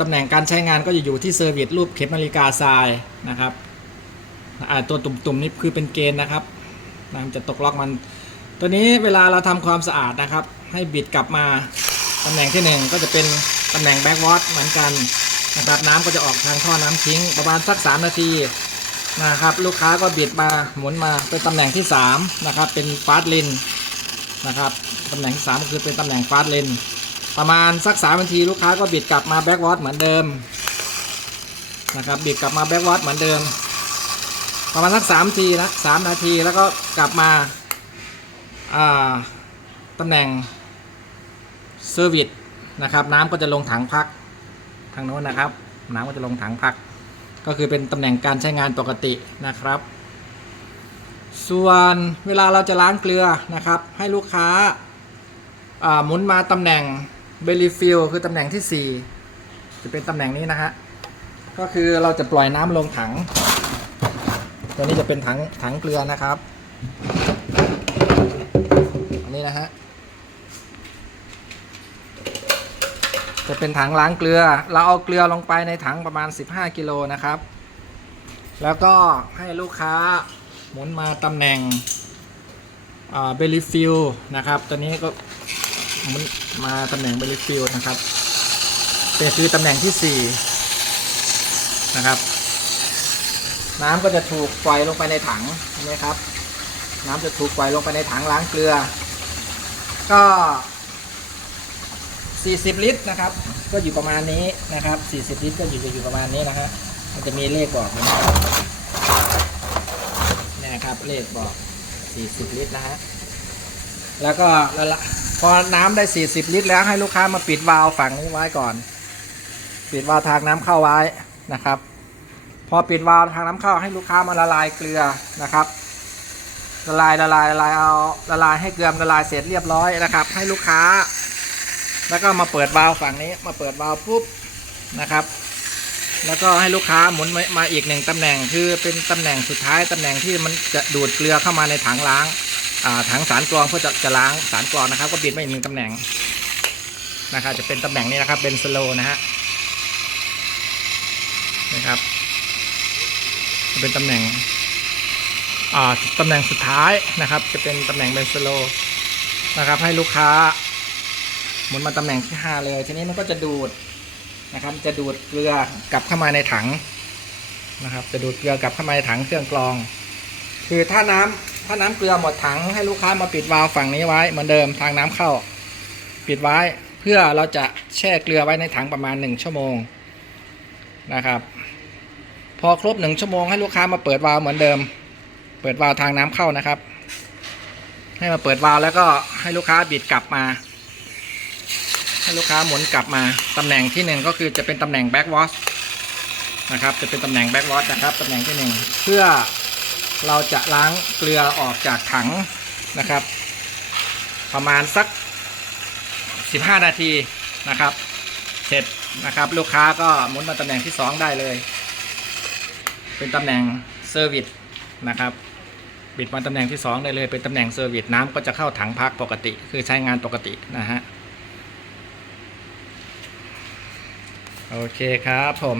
ตำแหน่งการใช้งานก็จะอยู่ที่เซอร์วิสรูปเข็มนาฬิกาทรายนะครับตัวตุ่มๆนี่คือเป็นเกณฑ์นะครับนะมันจะตกล็อกมัน ตัวนี้เวลาเราทำความสะอาดนะครับ ให้บิดกลับมาตำแหน่งที่หนึ่งก็จะเป็นตำแหน่งแบ็กวอตเหมือนกันนะครับน้ำก็จะออกทางท่อน้ำทิ้งประมาณสัก 3 นาทีนะครับลูกค้าก็บิดมาหมุนมาเป็นตำแหน่งที่3นะครับเป็นฟาสลินนะครับตำแหน่งที่3ก็คือเป็นตำแหน่งฟาสลิน ประมาณสักสามนาทีลูกค้าก็บิดกลับมาแบ็กวอตเหมือนเดิมนะครับบิดกลับมาแบ็กวอตเหมือนเดิม ประมาณสักสามทีนะสามนาทีแล้วก็กลับมาตำแหน่งเซอร์วิสนะครับน้ำก็จะลงถังพักทางโน้นนะครับ น้ำก็จะลงถังพัก ก็คือเป็นตำแหน่งการใช้งานปกตินะครับ ส่วนเวลาเราจะล้างเกลือนะครับ ให้ลูกค้าหมุนมาตำแหน่ง เบล y ฟิลคือตำแหน่งที่ 4 จะเป็นตำแหน่งนี้นะฮะ ก็คือเราจะปล่อยน้ำลงถัง ตัวนี้จะเป็นถังถังเกลือนะครับอันนี้นะฮะ จะเป็นถังล้างเกลือ เราเอาเกลือลงไปในถังประมาณ 15 กิโลนะครับ แล้วก็ให้ลูกค้าหมุนมาตำแหน่งเบล y ฟิลนะครับ ตัวนี้ก็ มันมาตำแหน่งเบลิฟิลนะครับเป็นคือตำแหน่งที่ 4 นะครับ น้ำก็จะถูกปล่อยลงไปในถังเห็นไหมครับ น้ำจะถูกปล่อยลงไปในถังล้างเกลือ ก็ 40 ลิตรนะครับ ก็อยู่ประมาณนี้นะครับ 40 ลิตรก็อยู่จะอยู่ประมาณนี้นะฮะมันจะมีเลขบอกนะครับนี่ครับเลขบอก 40 ลิตรนะฮะแล้วก็ละละ อน้ำได้ 40 ลิตรแล้วให้ลูกค้ามาปิดวาล์วฝั่งนี้ไว้ก่อน ปิดวาล์วทางน้ำเข้าไว้นะครับ พอปิดวาล์วทางน้ำเข้าให้ลูกค้ามาละลายเกลือนะครับละลายละลายละลายเอาละลายให้เกลือมละลายเสร็จเรียบร้อยนะครับ ให้ลูกค้า แล้วก็มาเปิดวาล์วฝั่งนี้ มาเปิดวาล์วปุ๊บนะครับ แล้วก็ให้ลูกค้าหมุนมาอีกหนึ่งตำแหน่งคือเป็นตำแหน่งสุดท้ายตำแหน่งที่มันจะดูดเกลือเข้ามาในถังล้าง ถังสารกรองเพื่อจะจะล้างสารกรองนะครับ ก็บิดมาอีกหนึ่งตำแหน่งนะครับจะเป็นตำแหน่งนี้นะครับเป็นสโลนะฮะนะครับจะเป็นตำแหน่งอ่าตำแหน่งสุดท้ายนะครับ จะเป็นตำแหน่งเป็นสโลนะครับ ให้ลูกค้าหมุนมาตำแหน่งที่ห้าเลยทีนี้มันก็จะดูดนะครับ จะดูดเกลือกลับเข้ามาในถังนะครับ จะดูดเกลือกลับเข้ามาในถังเครื่องกรอง คือถ้าน้ำ ถ้าน้ำเกลือหมดถังให้ลูกค้ามาปิดวาล์วฝั่งนี้ไว้เหมือนเดิมทางน้ำเข้า ปิดไว้เพื่อเราจะแช่เกลือไว้ในถังประมาณ 1 ชั่วโมงนะครับ พอครบ 1 ชั่วโมงให้ลูกค้ามาเปิดวาล์วเหมือนเดิม เปิดวาล์วทางน้ำเข้านะครับ ให้มาเปิดวาล์วแล้วก็ให้ลูกค้าบิดกลับมา ให้ลูกค้าหมุนกลับมาตำแหน่งที่หนึ่งก็คือจะเป็นตำแหน่งแบ็กวอชนะครับจะเป็นตำแหน่งแบ็กวอชนะครับตำแหน่งที่หนึ่งเพื่อ เราจะล้างเกลือออกจากถังนะครับ ประมาณสัก 15 นาทีนะครับ เสร็จนะครับ ลูกค้าก็หมุนมาตำแหน่งที่ 2 ได้เลย เป็นตำแหน่งเซอร์วิสนะครับ บิดมาตำแหน่งที่ 2 ได้เลย เป็นตำแหน่งเซอร์วิสน้ำก็จะเข้าถังพักปกติ คือใช้งานปกตินะฮะโอเคครับผม